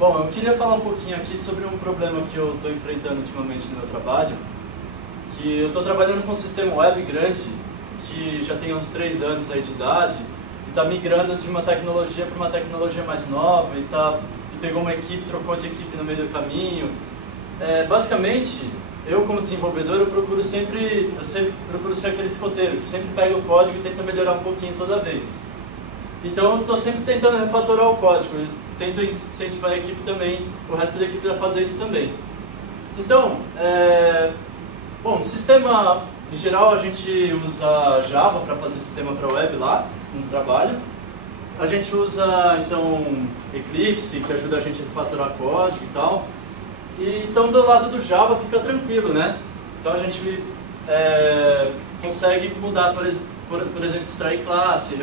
Bom, eu queria falar um pouquinho aqui sobre um problema que eu estou enfrentando ultimamente no meu trabalho, que eu estou trabalhando com um sistema web grande, que já tem uns 3 anos aí de idade, e está migrando de uma tecnologia para uma tecnologia mais nova, e pegou uma equipe, trocou de equipe no meio do caminho. Basicamente, eu como desenvolvedor, eu sempre procuro ser aquele escoteiro, que sempre pega o código e tenta melhorar um pouquinho toda vez. Então, eu estou sempre tentando refatorar o código. Tento incentivar a equipe também, o resto da equipe a fazer isso também. Então, bom, no sistema, em geral, a gente usa Java para fazer sistema para web lá, no trabalho. A gente usa, então, Eclipse, que ajuda a gente a refatorar código e tal. E, então, do lado do Java fica tranquilo, né? Então, a gente consegue mudar, por exemplo, extrair classe,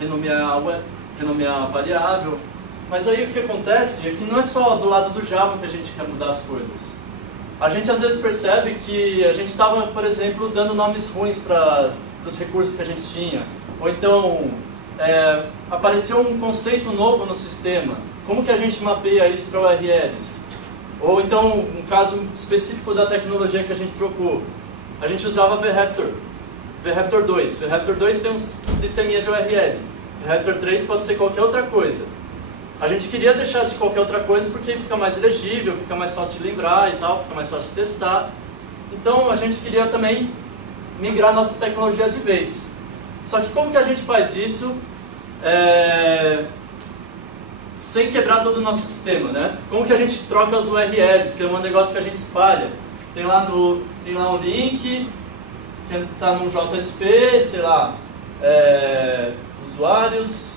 renomear variável. Mas aí o que acontece é que não é só do lado do Java que a gente quer mudar as coisas. A gente às vezes percebe que a gente estava, por exemplo, dando nomes ruins para os recursos que a gente tinha. Ou então, apareceu um conceito novo no sistema. Como que a gente mapeia isso para URLs? Ou então, um caso específico da tecnologia que a gente trocou. A gente usava VRaptor 2. VRaptor 2 tem um sisteminha de URL. VRaptor 3 pode ser qualquer outra coisa. A gente queria deixar de qualquer outra coisa porque fica mais legível, fica mais fácil de lembrar e tal, fica mais fácil de testar. Então a gente queria também migrar nossa tecnologia de vez. Só que como que a gente faz isso sem quebrar todo o nosso sistema, né? Como que a gente troca as URLs, que é um negócio que a gente espalha? Tem lá um link, que está num JSP, sei lá, usuários,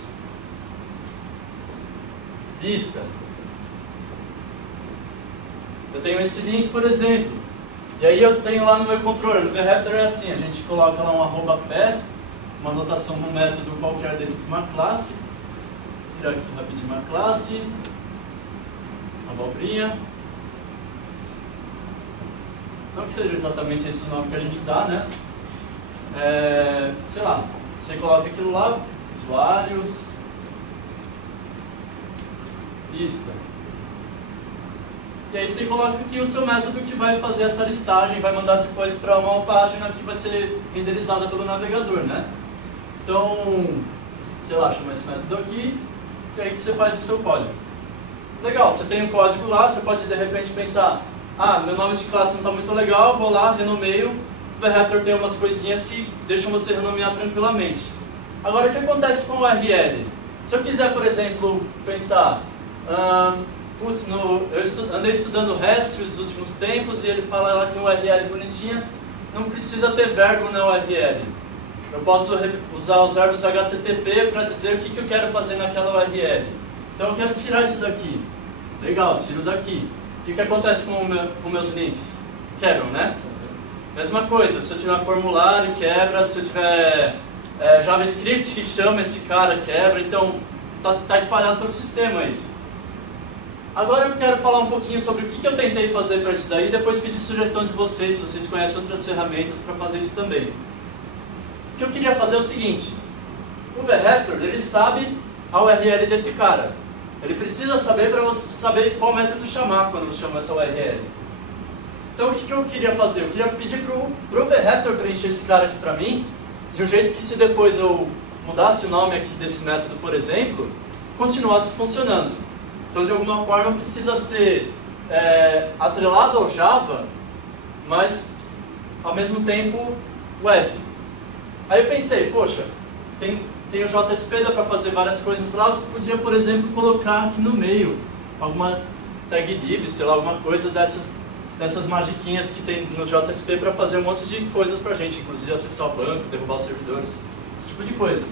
lista. Eu tenho esse link, por exemplo, e aí eu tenho lá no meu controller, no VRaptor é assim, a gente coloca lá um @path, uma anotação no método qualquer dentro de uma classe. Vou tirar aqui rapidinho uma classe, abobrinha. Não que seja exatamente esse nome que a gente dá, né? Sei lá, você coloca aquilo lá, usuários, lista. E aí você coloca aqui o seu método que vai fazer essa listagem, vai mandar depois para uma página que vai ser renderizada pelo navegador, né? Então, sei lá, chama esse método aqui, e aí que você faz o seu código. Legal, você tem um código lá, você pode de repente pensar, meu nome de classe não está muito legal, vou lá, renomeio. O VRaptor tem umas coisinhas que deixam você renomear tranquilamente. Agora, o que acontece com o URL? Se eu quiser, por exemplo, pensar, putz, eu andei estudando REST nos últimos tempos e ele fala lá que uma URL bonitinha não precisa ter verbo na URL. Eu posso usar os verbos HTTP para dizer o que eu quero fazer naquela URL. Então eu quero tirar isso daqui. Legal, tiro daqui. E o que acontece com meus links? Quebram, né? Mesma coisa, se eu tiver formulário, quebra. Se eu tiver JavaScript que chama esse cara, quebra. Então, tá espalhado pelo sistema isso. Agora eu quero falar um pouquinho sobre o que eu tentei fazer para isso daí e depois pedir sugestão de vocês, se vocês conhecem outras ferramentas para fazer isso também. O que eu queria fazer é o seguinte: o VRaptor, ele sabe a URL desse cara. Ele precisa saber para você saber qual método chamar quando chama essa URL. Então o que eu queria fazer? Eu queria pedir pro VRaptor preencher esse cara aqui para mim, de um jeito que se depois eu mudasse o nome aqui desse método, por exemplo, continuasse funcionando. Então, de alguma forma, precisa ser atrelado ao Java, mas, ao mesmo tempo, web. Aí eu pensei, poxa, tem o JSP, dá para fazer várias coisas lá, eu podia, por exemplo, colocar aqui no meio alguma tag lib, sei lá, alguma coisa dessas magiquinhas que tem no JSP para fazer um monte de coisas para a gente, inclusive acessar o banco, derrubar os servidores, esse tipo de coisa.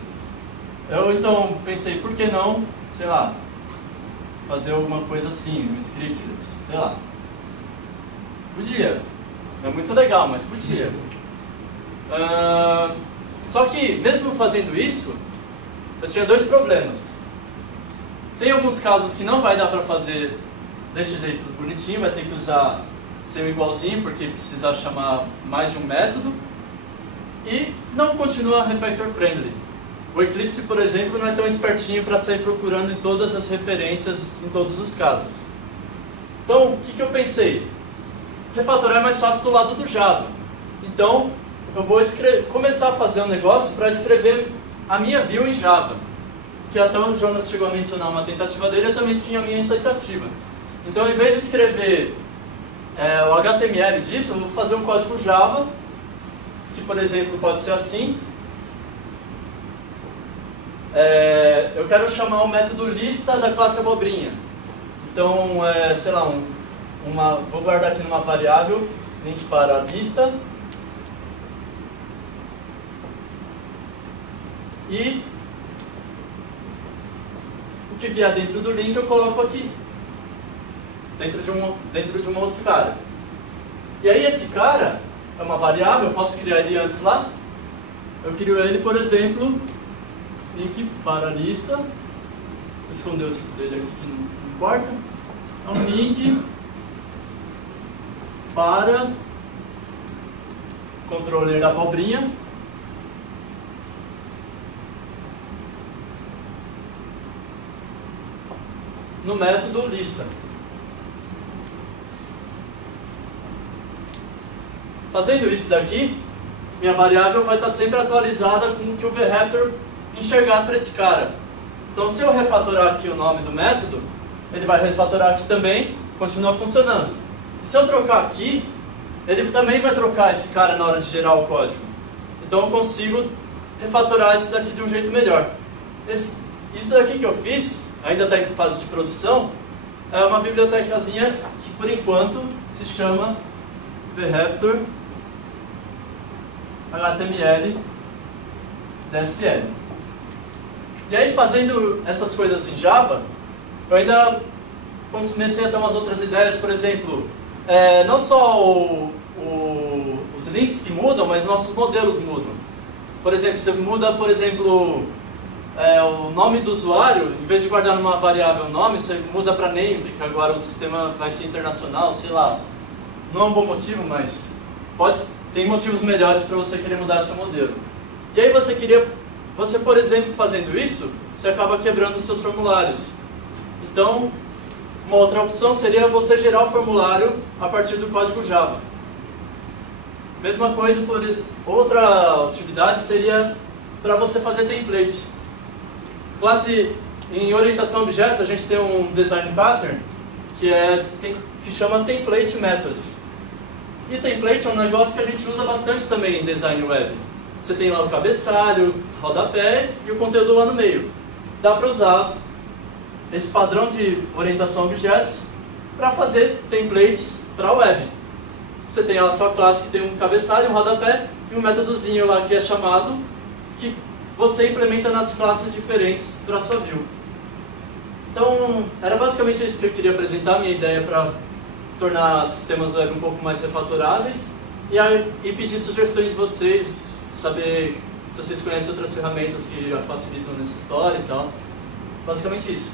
Eu, então, pensei, por que não, sei lá, fazer alguma coisa assim, um script, sei lá. Podia. Não é muito legal, mas podia. Só que, mesmo fazendo isso, eu tinha 2 problemas. Tem alguns casos que não vai dar para fazer desse jeito bonitinho, vai ter que usar ser igualzinho, porque precisa chamar mais de um método. E não continua refactor friendly. O Eclipse, por exemplo, não é tão espertinho para sair procurando em todas as referências, em todos os casos. Então, o que eu pensei? Refatorar é mais fácil do lado do Java. Então, eu vou começar a fazer um negócio para escrever a minha view em Java. Que até o Jonas chegou a mencionar uma tentativa dele, eu também tinha a minha tentativa. Então, em vez de escrever o HTML disso, eu vou fazer um código Java, que, por exemplo, pode ser assim. Eu quero chamar o método lista da classe abobrinha. Então, sei lá, vou guardar aqui numa variável, link para lista. E o que vier dentro do link eu coloco aqui, dentro de um outro cara. E aí esse cara é uma variável, eu posso criar ele antes lá. Eu crio ele, por exemplo, link para lista. Vou esconder o tipo dele aqui que não importa. É um link para controller da abobrinha. No método lista. Fazendo isso daqui, minha variável vai estar sempre atualizada com o que o VRaptor enxergar para esse cara. Então, se eu refatorar aqui o nome do método, ele vai refatorar aqui também, continua funcionando. E se eu trocar aqui, ele também vai trocar esse cara na hora de gerar o código. Então, eu consigo refatorar isso daqui de um jeito melhor. Isso daqui que eu fiz, ainda está em fase de produção, é uma bibliotecazinha que, por enquanto, se chama VRaptor HTML DSL. E aí, fazendo essas coisas em Java, eu ainda comecei a ter umas outras ideias, por exemplo, não só os links que mudam, mas nossos modelos mudam. Por exemplo, você muda, por exemplo, o nome do usuário, em vez de guardar numa variável nome, você muda para name, porque agora o sistema vai ser internacional, sei lá. Não é um bom motivo, mas tem motivos melhores para você querer mudar esse modelo. E aí você, por exemplo, fazendo isso, você acaba quebrando os seus formulários. Então, uma outra opção seria você gerar o formulário a partir do código Java. Mesma coisa, outra utilidade seria para você fazer template. Em orientação a objetos, a gente tem um design pattern que chama template method. E template é um negócio que a gente usa bastante também em design web. Você tem lá o cabeçalho, rodapé e o conteúdo lá no meio. Dá para usar esse padrão de orientação a objetos para fazer templates para a web. Você tem a sua classe que tem um cabeçalho, um rodapé e um métodozinho lá que é chamado, que você implementa nas classes diferentes para a sua view. Então, era basicamente isso que eu queria apresentar, minha ideia para tornar sistemas web um pouco mais refatoráveis e pedir sugestões de vocês, saber se vocês conhecem outras ferramentas que facilitam nessa história e tal. Basicamente isso.